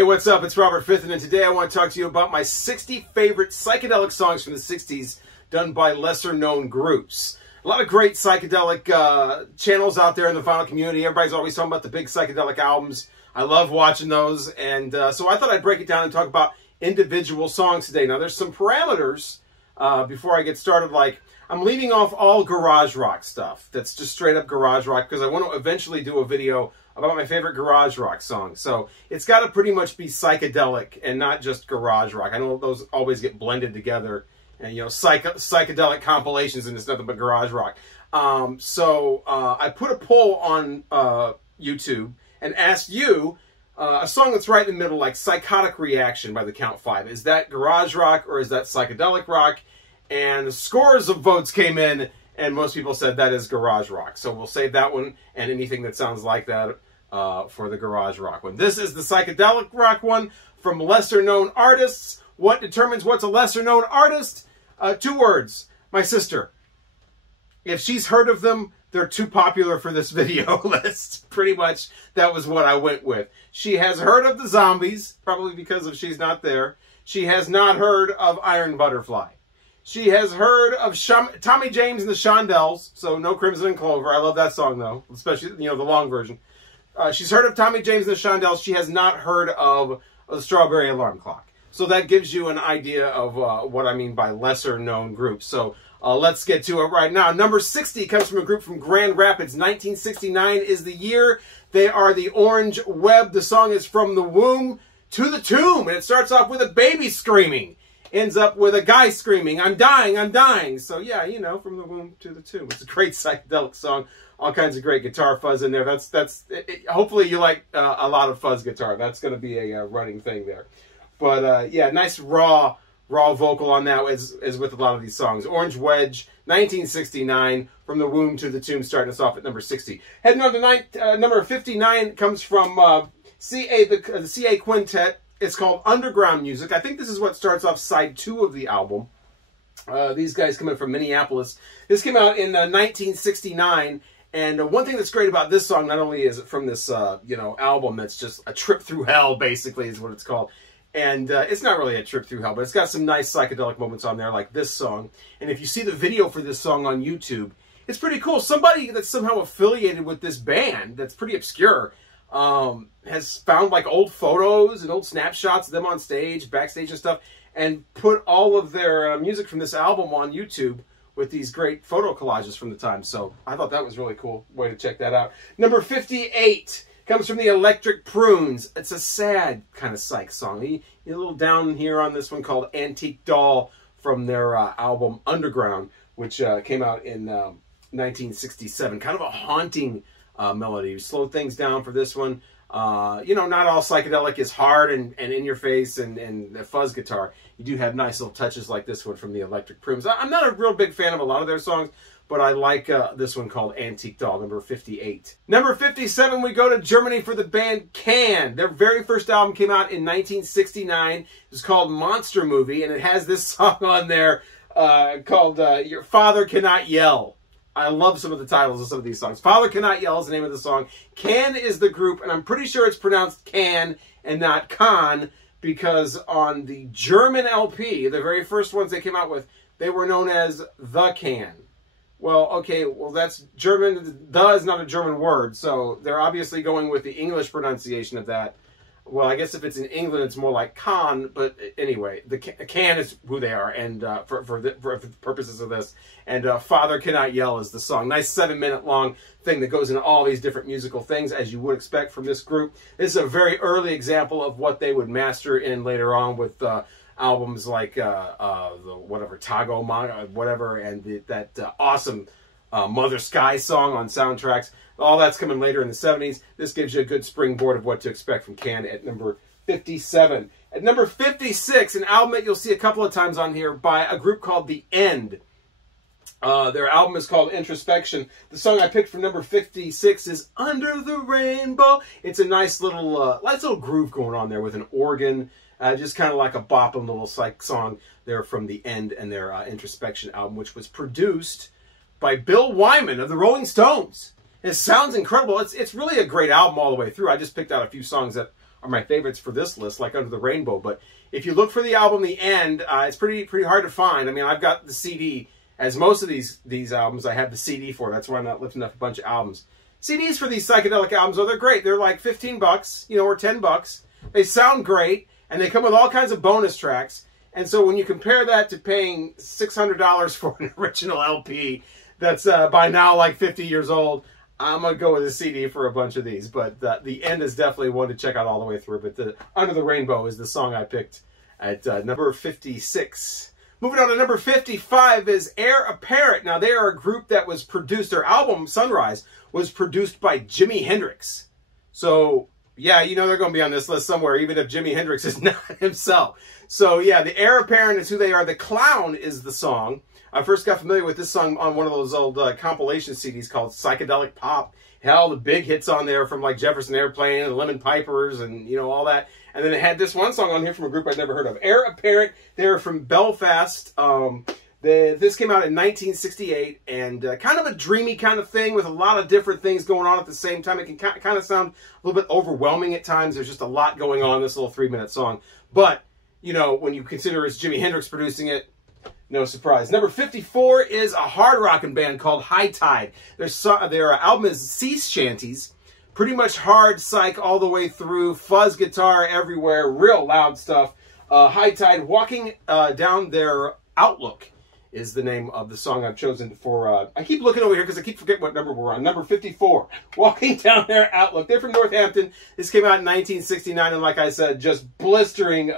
Hey, what's up? It's Robert Fitton, and today I want to talk to you about my 60 favorite psychedelic songs from the 60s done by lesser-known groups. A lot of great psychedelic channels out there in the vinyl community. Everybody's always talking about the big psychedelic albums. I love watching those, and so I thought I'd break it down and talk about individual songs today. Now, there's some parameters before I get started, like I'm leaving off all garage rock stuff. That's just straight up garage rock because I want to eventually do a video about my favorite garage rock songs. So it's got to pretty much be psychedelic and not just garage rock. I know those always get blended together, and you know, psychedelic compilations, and it's nothing but garage rock. So I put a poll on YouTube and asked you a song that's right in the middle, like Psychotic Reaction by the Count 5. Is that garage rock or is that psychedelic rock? And scores of votes came in, and most people said that is garage rock. So we'll save that one and anything that sounds like that for the garage rock one. This is the psychedelic rock one from lesser known artists. What determines what's a lesser known artist? 2 words. My sister. If she's heard of them, they're too popular for this video list. Pretty much that was what I went with. She has heard of the Zombies, probably because of She's Not There. She has not heard of Iron Butterfly. She has heard of Tommy James and the Shondells, so no Crimson and Clover. I love that song, though, especially, you know, the long version. She's heard of Tommy James and the Shondells. She has not heard of the Strawberry Alarm Clock. So that gives you an idea of what I mean by lesser-known groups. So let's get to it right now. Number 60 comes from a group from Grand Rapids. 1969 is the year. They are the Orange Web. The song is From the Womb to the Tomb, and it starts off with a baby screaming. Ends up with a guy screaming, I'm dying, I'm dying. So yeah, you know, from the womb to the tomb. It's a great psychedelic song. All kinds of great guitar fuzz in there. Hopefully you like a lot of fuzz guitar. That's going to be a running thing there. But yeah, nice raw vocal on that, as with a lot of these songs. Orange Wedge, 1969, From the Womb to the Tomb, starting us off at number 60. Heading on to number 59 comes from the CA Quintet. It's called Underground Music. I think this is what starts off side 2 of the album. These guys come in from Minneapolis. This came out in 1969. And one thing that's great about this song, not only is it from this you know, album that's just a trip through hell, basically, is what it's called. And it's not really a trip through hell, but it's got some nice psychedelic moments on there, like this song. And if you see the video for this song on YouTube, it's pretty cool. Somebody that's somehow affiliated with this band that's pretty obscure has found like old photos and old snapshots of them on stage, backstage and stuff, and put all of their music from this album on YouTube with these great photo collages from the time. So I thought that was really cool. Way to check that out. Number 58 comes from the Electric Prunes. It's a sad kind of psych song. You're a little down here on this one, called Antique Doll, from their album Underground, which came out in 1967. Kind of a haunting melody. Slow things down for this one. You know, not all psychedelic is hard and in your face and fuzz guitar. You do have nice little touches like this one from the Electric Prunes. I'm not a real big fan of a lot of their songs, but I like this one called Antique Doll, number 58. Number 57, we go to Germany for the band Can. Their very first album came out in 1969. It's called Monster Movie, and it has this song on there called Your Father Cannot Yell. I love some of the titles of some of these songs. Father Cannot Yell is the name of the song. Can is the group, and I'm pretty sure it's pronounced Can and not Con, because on the German LP, the very first ones they came out with, they were known as The Can. Well, okay, well, that's German. The is not a German word, so they're obviously going with the English pronunciation of that. Well, I guess if it's in England, it's more like Con, but anyway, the Can is who they are, and for the purposes of this. And Father Cannot Yell is the song. Nice 7-minute long thing that goes into all these different musical things, as you would expect from this group. This is a very early example of what they would master in later on with albums like the whatever, Tago, whatever, and that awesome Mother Sky song on soundtracks. All that's coming later in the 70s. This gives you a good springboard of what to expect from Can at number 57. At number 56, an album that you'll see a couple of times on here by a group called The End. Their album is called Introspection. The song I picked for number 56 is Under the Rainbow. It's a nice little groove going on there with an organ. Just kind of like a bopping little psych song there from The End and their Introspection album, which was produced by Bill Wyman of the Rolling Stones. It sounds incredible. It's really a great album all the way through. I just picked out a few songs that are my favorites for this list, like Under the Rainbow. But if you look for the album The End, it's pretty hard to find. I mean, I've got the CD. As most of these albums, I have the CD for. That's why I'm not lifting up a bunch of albums. CDs for these psychedelic albums, oh, they're great. They're like 15 bucks, you know, or 10 bucks. They sound great, and they come with all kinds of bonus tracks. And so when you compare that to paying $600 for an original LP that's by now like 50 years old, I'm going to go with a CD for a bunch of these. But The End is definitely one to check out all the way through. But Under the Rainbow is the song I picked at number 56. Moving on to number 55 is Heir Apparent. Now, they are a group that was produced, their album, Sunrise, was produced by Jimi Hendrix. So, yeah, you know they're going to be on this list somewhere, even if Jimi Hendrix is not himself. So, yeah, the Heir Apparent is who they are. The Clown is the song. I first got familiar with this song on one of those old compilation CDs called Psychedelic Pop. It had all the big hits on there from like Jefferson Airplane and Lemon Pipers and, you know, all that. And then it had this one song on here from a group I'd never heard of. Heir Apparent, they're from Belfast. This came out in 1968, and kind of a dreamy kind of thing with a lot of different things going on at the same time. It can kind of sound a little bit overwhelming at times. There's just a lot going on in this little 3-minute song. But, you know, when you consider it's Jimi Hendrix producing it, no surprise. Number 54 is a hard rocking band called High Tide. Their album is Shanties. Pretty much hard psych all the way through, fuzz guitar everywhere, real loud stuff. High Tide, Walking Down Their Outlook is the name of the song I've chosen for, I keep looking over here because I keep forgetting what number we're on. Number 54, Walking Down Their Outlook. They're from Northampton. This came out in 1969, and like I said, just blistering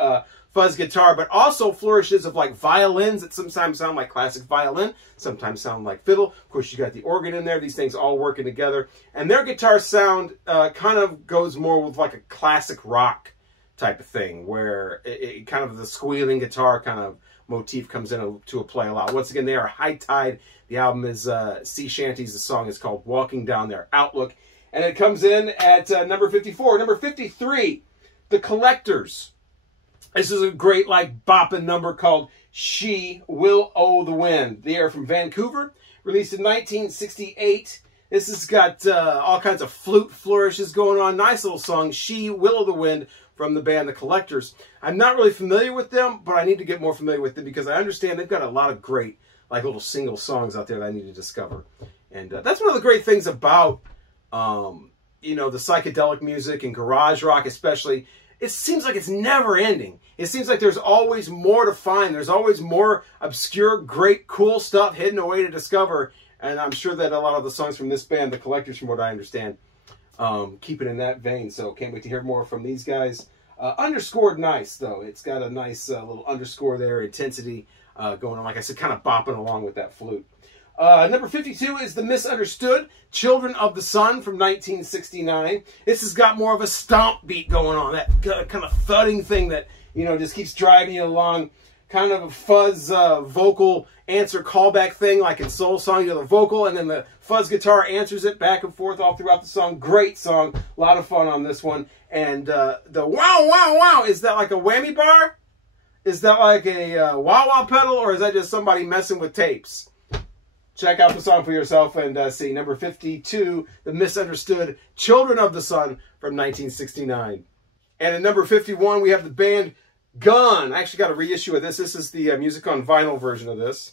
fuzz guitar, but also flourishes of like violins that sometimes sound like classic violin, sometimes sound like fiddle. Of course, you got the organ in there. These things all working together. And their guitar sound kind of goes more with like a classic rock type of thing, where it kind of the squealing guitar kind of motif comes into a play a lot. Once again, they are High Tide. The album is Sea Shanties. The song is called Walking Down Their Outlook. And it comes in at number 54. Number 53, The Collectors. This is a great, like, bopping number called She Will Owe the Wind. They are from Vancouver, released in 1968. This has got all kinds of flute flourishes going on. Nice little song, She Will Owe the Wind, from the band The Collectors. I'm not really familiar with them, but I need to get more familiar with them because I understand they've got a lot of great, like, little single songs out there that I need to discover. And that's one of the great things about, you know, the psychedelic music and garage rock especially. It seems like it's never ending. It seems like there's always more to find. There's always more obscure, great, cool stuff hidden away to discover. And I'm sure that a lot of the songs from this band, The Collectors, from what I understand, keep it in that vein. So can't wait to hear more from these guys. Underscored nice, though. It's got a nice little underscore there, intensity going on. Like I said, kind of bopping along with that flute. Number 52 is The Misunderstood, Children of the Sun from 1969. This has got more of a stomp beat going on, that kind of thudding thing that, you know, just keeps driving you along. Kind of a fuzz vocal answer callback thing like in Soul Song. You know, the vocal and then the fuzz guitar answers it back and forth all throughout the song. Great song. A lot of fun on this one. And the wow, wow, wow, is that like a whammy bar? Is that like a wah-wah pedal, or is that just somebody messing with tapes? Check out the song for yourself and see. Number 52, The Misunderstood, Children of the Sun from 1969. And at number 51, we have the band Gun. I actually got a reissue of this. This is the music on vinyl version of this.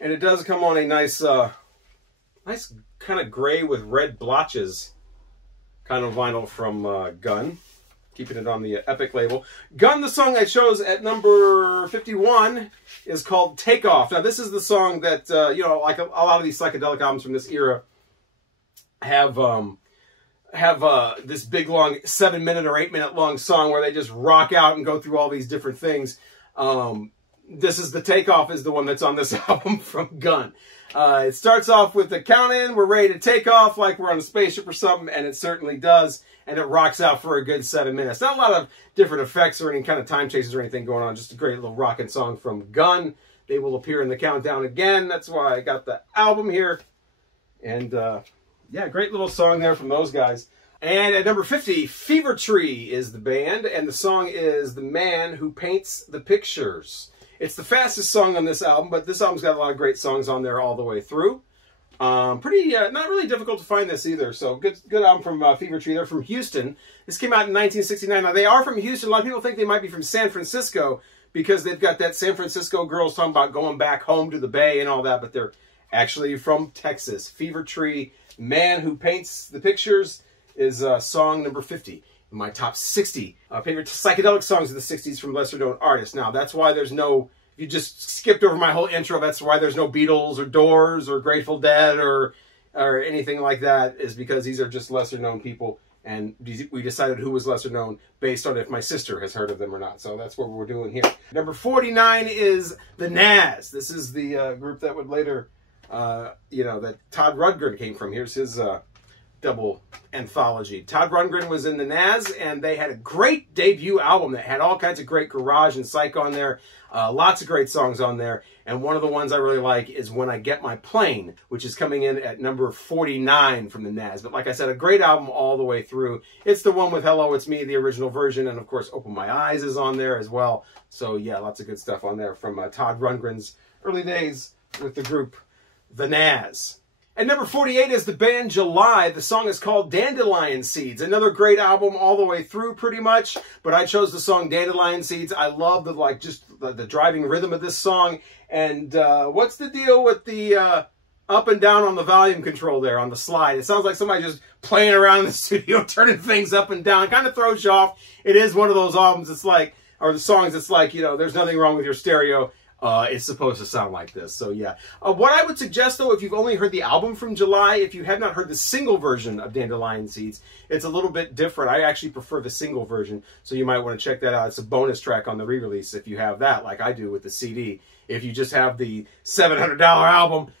And it does come on a nice, nice kind of gray with red blotches kind of vinyl from Gun. Keeping it on the Epic label. Gun, the song I chose at number 51, is called Takeoff. Now, this is the song that, you know, like a lot of these psychedelic albums from this era have this big, long 7-minute or 8-minute long song where they just rock out and go through all these different things. This is the Takeoff is the one that's on this album from Gun. It starts off with the count in, we're ready to take off like we're on a spaceship or something, and it certainly does. And it rocks out for a good 7 minutes. Not a lot of different effects or any kind of time chases or anything going on. Just a great little rocking song from Gun. They will appear in the countdown again. That's why I got the album here. And yeah, great little song there from those guys. And at number 50, Fever Tree is the band. And the song is The Man Who Paints the Pictures. It's the fastest song on this album, but this album's got a lot of great songs on there all the way through. Pretty, not really difficult to find this either. So good album from Fever Tree. They're from Houston. This came out in 1969. Now, they are from Houston. A lot of people think they might be from San Francisco because they've got that San Francisco girls talking about going back home to the Bay and all that, but they're actually from Texas. Fever Tree, Man Who Paints the Pictures is song number 50 in my top 60 favorite psychedelic songs of the 60s from lesser-known artists. Now, that's why there's no... You just skipped over my whole intro. That's why there's no Beatles or Doors or Grateful Dead or anything like that, is because these are just lesser-known people, and we decided who was lesser-known based on if my sister has heard of them or not. So that's what we're doing here. Number 49 is the Nazz. This is the group that would later, that Todd Rundgren came from. Here's his double anthology. Todd Rundgren was in the Nazz, and they had a great debut album that had all kinds of great garage and psych on there. Lots of great songs on there, and one of the ones I really like is When I Get My Plane, which is coming in at number 49 from the Nazz. But like I said, a great album all the way through. It's the one with Hello, It's Me, the original version, and of course Open My Eyes is on there as well. So yeah, lots of good stuff on there from Todd Rundgren's early days with the group The Nazz. At number 48 is the band July. The song is called Dandelion Seeds. Another great album all the way through pretty much, but I chose the song Dandelion Seeds. I love the driving rhythm of this song. And what's the deal with the up and down on the volume control there on the slide? It sounds like somebody just playing around in the studio, turning things up and down. It kind of throws you off. It is one of those albums, it's like, or the songs, it's like, there's nothing wrong with your stereo. It's supposed to sound like this. So yeah. What I would suggest, though, if you've only heard the album from July, if you have not heard the single version of Dandelion Seeds, it's a little bit different. I actually prefer the single version, so you might want to check that out. It's a bonus track on the re-release if you have that, like I do with the CD. If you just have the $700 album,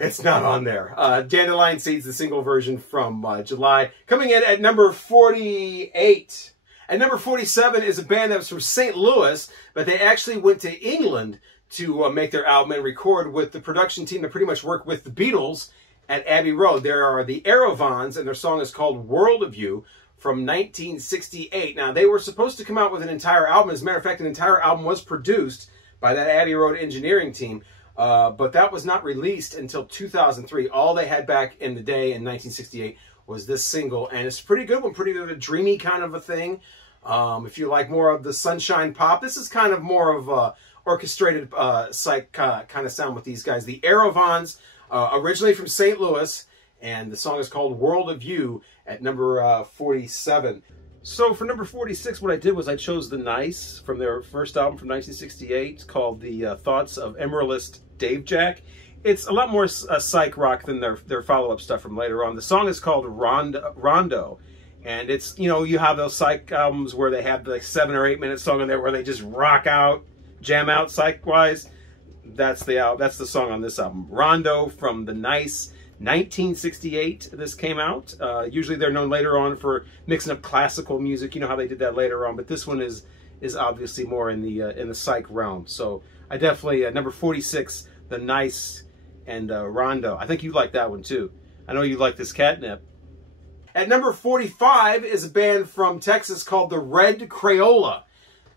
it's not on there. Dandelion Seeds, the single version from July. Coming in at number 48. At number 47 is a band that was from St. Louis, but they actually went to England to make their album and record with the production team that pretty much worked with the Beatles at Abbey Road. There are the Aerovons, and their song is called World of You from 1968. Now, they were supposed to come out with an entire album. As a matter of fact, an entire album was produced by that Abbey Road engineering team, but that was not released until 2003. All they had back in the day in 1968 was this single, and it's a pretty good one, pretty good, a dreamy kind of a thing. If you like more of the sunshine pop, this is kind of more of a orchestrated psych kind of sound with these guys. The Aerovons, originally from St. Louis, and the song is called World of You at number 47. So for number 46, what I did was I chose The Nice from their first album from 1968 called The Thoughts of Emeralist Dave Jack. It's a lot more psych rock than their follow-up stuff from later on. The song is called Rondo. And it's, you have those psych albums where they have like 7 or 8 minute song in there where they just rock out, jam out psych-wise. That's the song on this album. Rondo from The Nice, 1968 this came out. Usually they're known later on for mixing up classical music. You know how they did that later on, but this one is obviously more in the psych realm. So I definitely, number 46, The Nice and Rondo. I think you like that one too. I know you like this Catnip. At number 45 is a band from Texas called the Red Crayola.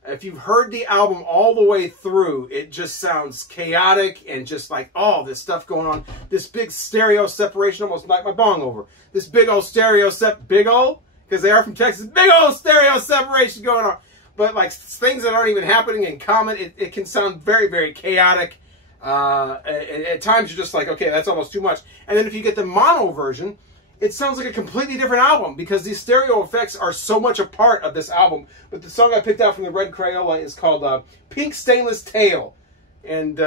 If you've heard the album all the way through, it just sounds chaotic and just like, oh, this stuff going on. This big stereo separation, almost knocked my bong over. This big old stereo big old, because they are from Texas, big old stereo separation going on. But like things that aren't even happening in common, it can sound very, very chaotic. At times you're just like, okay, that's almost too much. And then if you get the mono version, it sounds like a completely different album because these stereo effects are so much a part of this album. But the song I picked out from the Red Crayola is called Pink Stainless Tail. And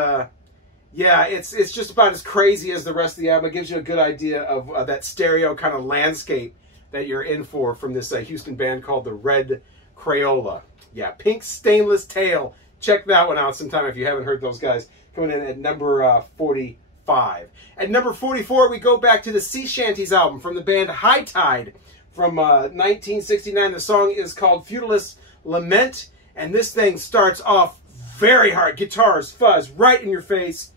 yeah, it's just about as crazy as the rest of the album. It gives you a good idea of that stereo kind of landscape that you're in for from this Houston band called the Red Crayola. Yeah, Pink Stainless Tail. Check that one out sometime if you haven't heard those guys. Coming in at number 45. At number 44, we go back to the Sea Shanties album from the band High Tide from 1969. The song is called Feudalist Lament, and this thing starts off very hard. Guitars, fuzz, right in your face.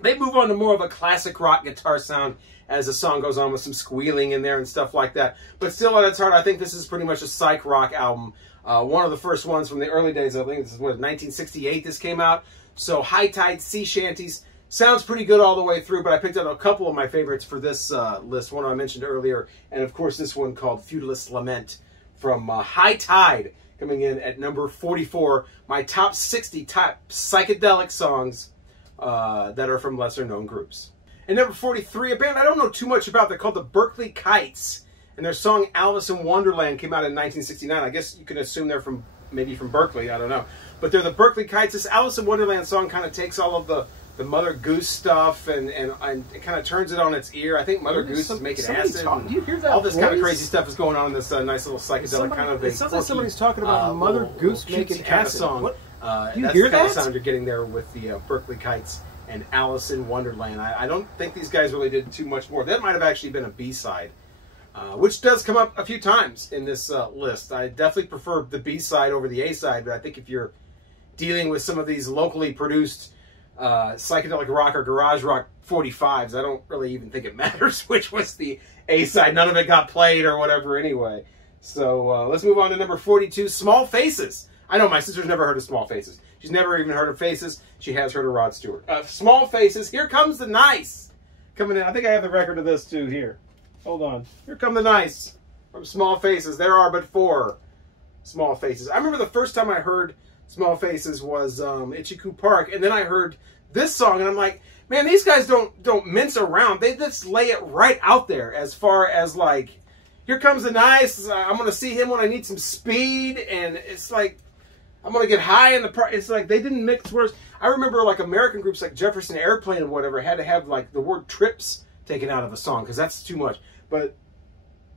They move on to more of a classic rock guitar sound as the song goes on with some squealing in there and stuff like that. But still at its heart, I think this is pretty much a psych rock album. One of the first ones from the early days. I think this is what, 1968 this came out. So High Tide Sea Shanties, Sounds pretty good all the way through, but I picked out a couple of my favorites for this list. One I mentioned earlier, and of course this one called Feudalist Lament from High Tide, coming in at number 44. My top 60 top psychedelic songs that are from lesser known groups. And number 43, a band I don't know too much about. They're called the Berkeley Kites, and their song Alice in Wonderland came out in 1969. I guess you can assume they're from maybe from Berkeley, I don't know. But they're the Berkeley Kites. This Alice in Wonderland song kind of takes all of the Mother Goose stuff and it kind of turns it on its ear. I think Mother Goose is making acid. Do you hear that? All this kind of crazy stuff is going on in this nice little psychedelic kind of a. It sounds like somebody's talking about Mother Goose making kind acid. of song. What? Do you that's hear the kind that? of sound you're getting there with the Berkeley Kites and Alice in Wonderland. I don't think these guys really did too much more. That might have actually been a B-side, which does come up a few times in this list. I definitely prefer the B-side over the A-side, but I think if you're dealing with some of these locally produced psychedelic rock or garage rock 45s, I don't really even think it matters which was the A-side. None of it got played or whatever anyway. So let's move on to number 42, Small Faces. I know my sister's never heard of Small Faces. She's never even heard of Faces. She has heard of Rod Stewart. Small Faces, Here Comes the Nice. Coming in, I think I have the record of this too here. Hold on. Here Come the Nice from Small Faces. There are but 4 Small Faces. I remember the first time I heard Small Faces was Itchycoo Park, and then I heard this song, and I'm like, man, these guys don't mince around. They just lay it right out there as far as like, here comes the nice. I'm gonna see him when I need some speed, and it's like I'm gonna get high in the. It's like they didn't mix words. I remember like American groups like Jefferson Airplane and whatever had to have like the word trips taken out of a song because that's too much. But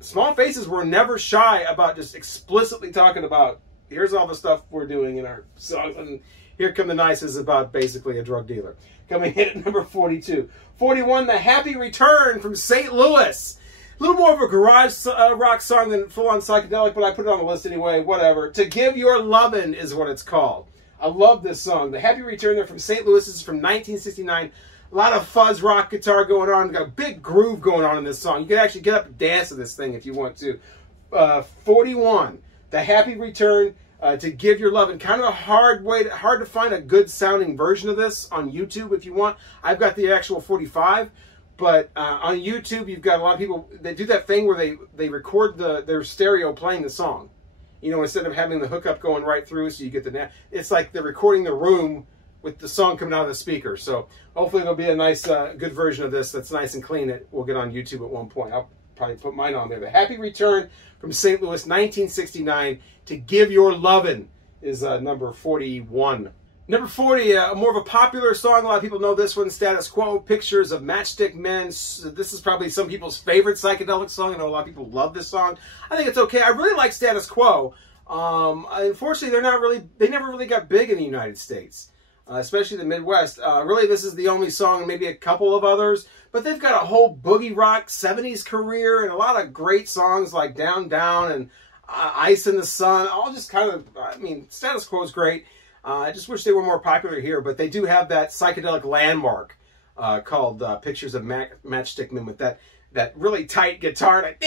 Small Faces were never shy about just explicitly talking about here's all the stuff we're doing in our songs, and Here Come the Nice is about basically a drug dealer. Coming in at number 42. 41, The Happy Return from St. Louis. A little more of a garage rock song than full-on psychedelic, but I put it on the list anyway, whatever. To Give Your Lovin' is what it's called. I love this song. The Happy Return, they're from St. Louis. This is from 1969. A lot of fuzz rock guitar going on. Got a big groove going on in this song. You can actually get up and dance to this thing if you want to. 41, The Happy Return, To Give Your Lovin'. Kind of a hard to find a good sounding version of this on YouTube if you want. I've got the actual 45. But on YouTube, you've got a lot of people that do that thing where they record their stereo playing the song. You know, instead of having the hookup going right through so you get the... It's like they're recording the room with the song coming out of the speaker. So hopefully there'll be a nice, good version of this that's nice and clean that we'll get on YouTube at one point. I'll probably put mine on there. The Happy Return from St. Louis, 1969. To Give Your Lovin' is number 41. Number 40, more of a popular song. A lot of people know this one, Status Quo, Pictures of Matchstick Men. This is probably some people's favorite psychedelic song. I know a lot of people love this song. I think it's okay. I really like Status Quo. Unfortunately, they never really got big in the United States, especially the Midwest. Really, this is the only song, and maybe a couple of others. But they've got a whole boogie rock 70s career and a lot of great songs like Down, Down and Ice in the Sun. All just kind of, I mean, Status Quo is great. I just wish they were more popular here, but they do have that psychedelic landmark called Pictures of Matchstick Men with that really tight guitar. Like,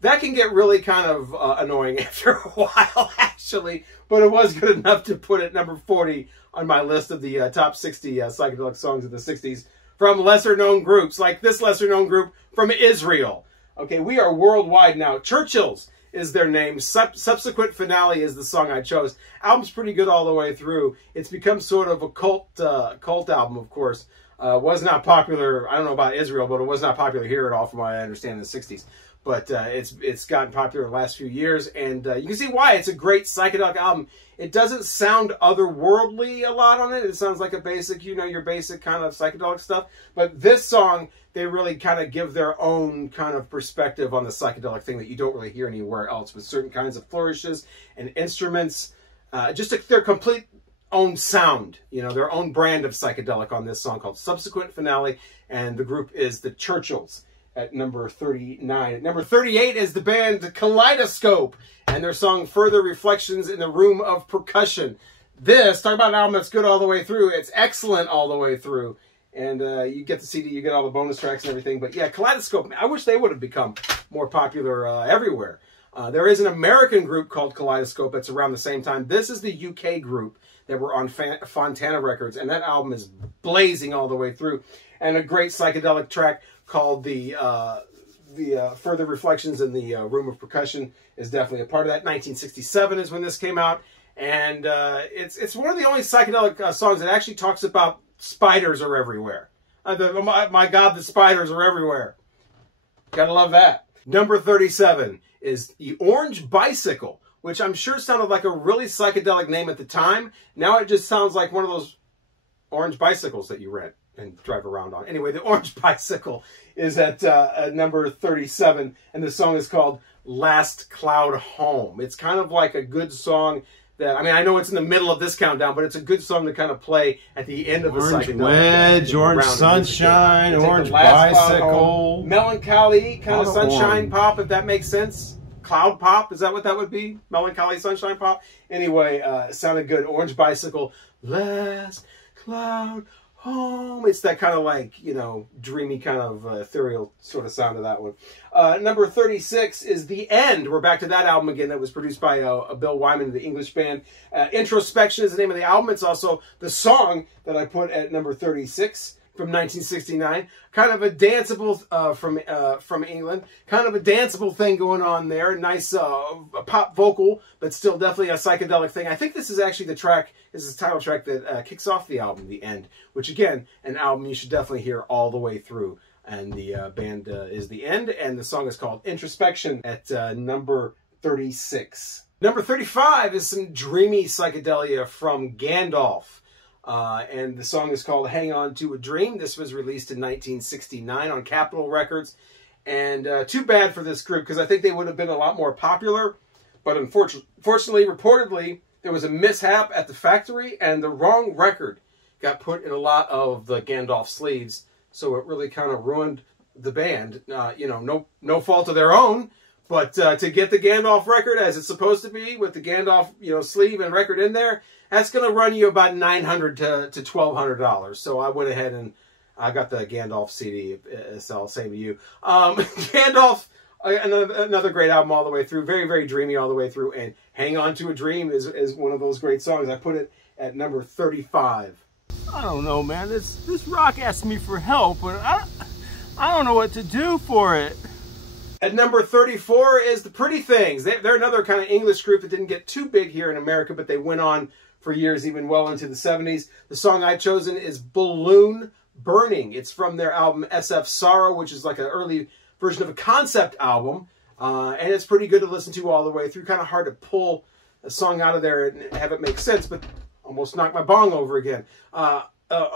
that can get really kind of annoying after a while, actually. But it was good enough to put it number 40 on my list of the top 60 psychedelic songs of the 60s from lesser-known groups, like this lesser-known group from Israel. Okay, we are worldwide now. Churchill's is their name. Subsequent Finale is the song I chose. Album's pretty good all the way through. It's become sort of a cult album, of course. Was not popular, I don't know about Israel, but it was not popular here at all from what I understand in the 60s. But it's gotten popular in the last few years, and you can see why. It's a great psychedelic album. It doesn't sound otherworldly a lot on it. It sounds like a basic, you know, your basic kind of psychedelic stuff. But this song, they really kind of give their own kind of perspective on the psychedelic thing that you don't really hear anywhere else, with certain kinds of flourishes and instruments. Just their complete own sound, you know, their own brand of psychedelic on this song called Subsequent Finale, and the group is the Churchills at number 39. At number 38 is the band Kaleidoscope and their song Further Reflections in the Room of Percussion. This, talk about an album that's good all the way through. It's excellent all the way through. And you get the CD, you get all the bonus tracks and everything. But yeah, Kaleidoscope, I wish they would have become more popular everywhere. There is an American group called Kaleidoscope that's around the same time. This is the UK group that were on Fontana Records, and that album is blazing all the way through. And a great psychedelic track called the Further Reflections in the Room of Percussion is definitely a part of that. 1967 is when this came out, and it's one of the only psychedelic songs that actually talks about spiders are everywhere. My God, the spiders are everywhere. Gotta love that. Number 37 is the Orange Bicycle, which I'm sure sounded like a really psychedelic name at the time. Now it just sounds like one of those orange bicycles that you rent and drive around on. Anyway, the Orange Bicycle is at number 37, and the song is called Last Cloud Home. It's kind of like a good song that, I mean, I know it's in the middle of this countdown, but it's a good song to kind of play at the end of the psychedelic. Wedge, Orange Sunshine, Orange Bicycle. Melancholy kind of sunshine pop, if that makes sense. Cloud pop, is that what that would be? Melancholy sunshine pop? Anyway, it sounded good. Orange Bicycle, Last Cloud Home. It's that kind of like, you know, dreamy kind of ethereal sort of sound of that one. Number 36 is The End. We're back to that album again that was produced by Bill Wyman of the English band. Introspection is the name of the album. It's also the song that I put at number 36 from 1969. Kind of a danceable, from England. Kind of a danceable thing going on there. Nice pop vocal, but still definitely a psychedelic thing. I think this is actually the track, this is the title track that kicks off the album, The End, which again, an album you should definitely hear all the way through. And the band is The End, and the song is called Introspection at number 36. Number 35 is some dreamy psychedelia from Gandalf. And the song is called Hang On to a Dream. This was released in 1969 on Capitol Records. And too bad for this group, because I think they would have been a lot more popular. But unfortunately, reportedly, there was a mishap at the factory, and the wrong record got put in a lot of the Gandalf sleeves. So it really kind of ruined the band. You know, no fault of their own. But to get the Gandalf record as it's supposed to be, with the Gandalf, you know, sleeve and record in there, that's going to run you about $900 to $1,200. So I went ahead and I got the Gandalf CD, so I'll say to you. Gandalf, another great album all the way through. Very, very dreamy all the way through. And Hang On to a Dream is one of those great songs. I put it at number 35. I don't know, man. This rock asked me for help, but I don't know what to do for it. At number 34 is The Pretty Things. They're another kind of English group that didn't get too big here in America, but they went on for years, even well into the 70s. The song I've chosen is Balloon Burning. It's from their album SF Sorrow, which is like an early version of a concept album. And it's pretty good to listen to all the way through. Kind of hard to pull a song out of there and have it make sense, but almost knock my bong over again.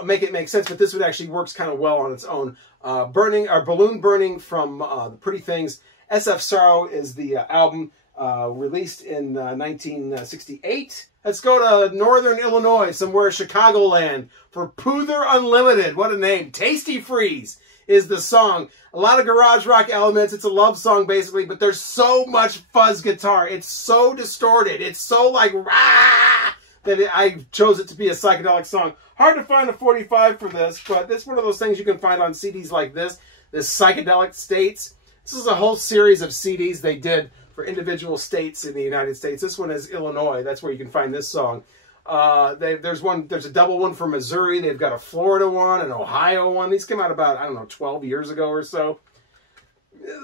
Make it make sense, but this one actually works kind of well on its own. Balloon Burning from The Pretty Things. SF Sorrow is the album released in 1968. Let's go to Northern Illinois, somewhere Chicagoland, for Poother Unlimited. What a name. Tasty Freeze is the song. A lot of garage rock elements. It's a love song, basically, but there's so much fuzz guitar. It's so distorted. It's so like, rah, that I chose it to be a psychedelic song. Hard to find a 45 for this, but it's one of those things you can find on CDs like this Psychedelic States. This is a whole series of CDs they did for individual states in the United States. This one is Illinois. That's where you can find this song. There's a double one for Missouri. They've got a Florida one, an Ohio one. These came out about, I don't know, 12 years ago or so.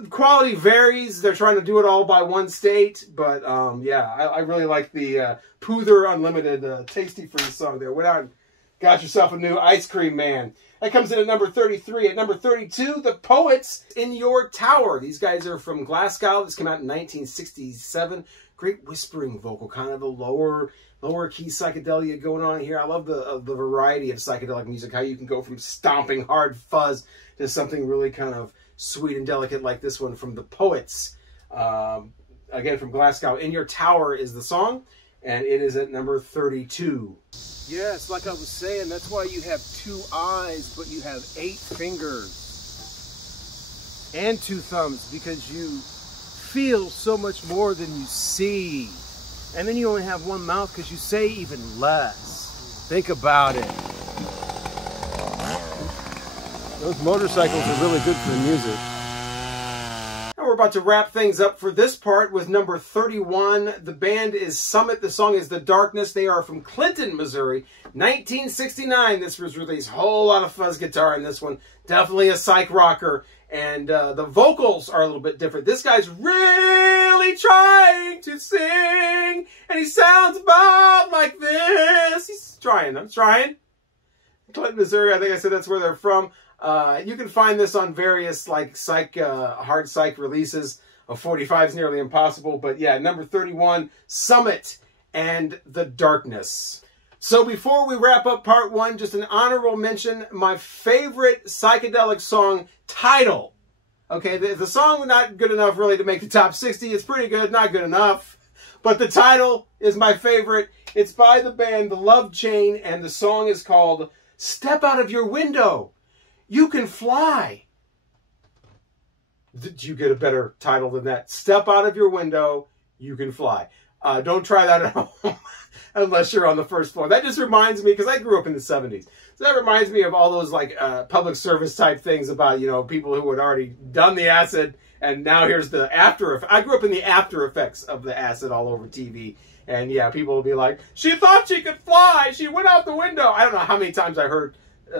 Quality varies. They're trying to do it all by one state, but yeah, I really like the Poother Unlimited Tasty Freeze song there. Went out and got yourself a new ice cream man. That comes in at number 33. At number 32, The Poets, In Your Tower. These guys are from Glasgow. This came out in 1967. Great whispering vocal, kind of a lower key psychedelia going on here. I love the variety of psychedelic music, how you can go from stomping hard fuzz to something really kind of sweet and delicate like this one from The Poets. Again, from Glasgow. In Your Tower is the song, and it is at number 32. Yes, like I was saying, that's why you have 2 eyes, but you have 8 fingers. And 2 thumbs, because you feel so much more than you see. And then you only have 1 mouth because you say even less. Think about it. Those motorcycles are really good for the music. We're about to wrap things up for this part with number 31. The band is Summit. The song is The Darkness. They are from Clinton, Missouri. 1969, this was released. Whole lot of fuzz guitar in this one. Definitely a psych rocker. And the vocals are a little bit different. This guy's really trying to sing. And he sounds about like this. He's trying. I'm trying. Clinton, Missouri. I think I said that's where they're from. You can find this on various like psych, hard psych releases. A 45 is nearly impossible. But yeah, number 31, Summit and The Darkness. So before we wrap up part one, just an honorable mention, my favorite psychedelic song, Title. Okay, the song not good enough really to make the top 60. It's pretty good, not good enough. But the title is my favorite. It's by the band The Love Chain, and the song is called Step Out of Your Window. You Can Fly. Did you get a better title than that? Step out of your window, you can fly. Don't try that at home unless you're on the first floor. That just reminds me, because I grew up in the 70s. So that reminds me of all those like public service type things about, you know, people who had already done the acid and now here's the after effects. I grew up in the after effects of the acid all over TV. And yeah, people will be like, she thought she could fly. She went out the window. I don't know how many times I heard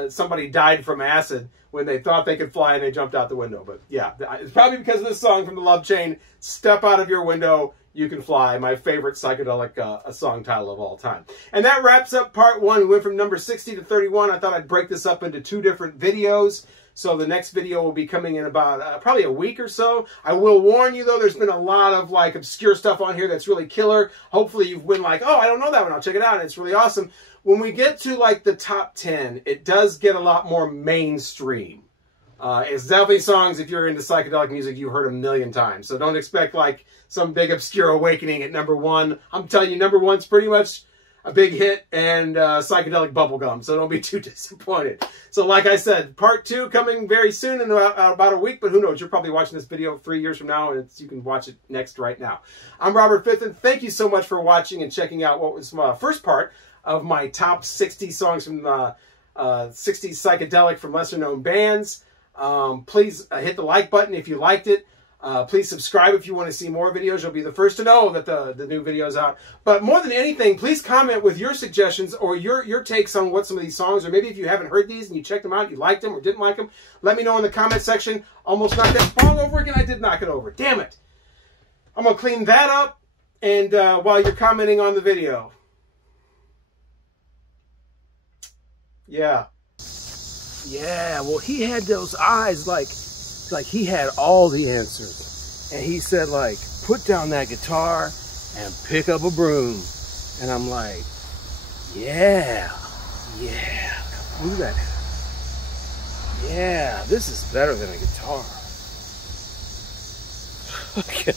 somebody died from acid when they thought they could fly and they jumped out the window. But yeah, it's probably because of this song from The Love Chain, Step Out of Your Window, You Can Fly, my favorite psychedelic song title of all time. And that wraps up part one. We went from number 60 to 31. I thought I'd break this up into 2 different videos. So the next video will be coming in about probably a week or so. I will warn you, though, there's been a lot of like obscure stuff on here that's really killer. Hopefully you've been like, oh, I don't know that one. I'll check it out. And it's really awesome. When we get to like the top 10, it does get a lot more mainstream. It's definitely songs, if you're into psychedelic music, you heard a million times. So don't expect like some big obscure awakening at number 1. I'm telling you, number 1's pretty much a big hit and psychedelic bubblegum. So don't be too disappointed. So like I said, part 2 coming very soon in about a week. But who knows? You're probably watching this video 3 years from now, and you can watch it next right now. I'm Robert Fitton. Thank you so much for watching and checking out what was my first part of my top 60 songs from 60s psychedelic from lesser known bands. Please hit the like button if you liked it. Please subscribe if you want to see more videos. You'll be the first to know that the new video is out. But more than anything, please comment with your suggestions or your takes on what some of these songs, or maybe if you haven't heard these and you checked them out, you liked them or didn't like them, let me know in the comment section. Almost knocked that song over again. I did knock it over. Damn it. I'm going to clean that up and while you're commenting on the video. Yeah. Yeah, well, he had those eyes like he had all the answers. And he said, like, put down that guitar and pick up a broom. And I'm like, yeah, look at that. Yeah, this is better than a guitar. Okay.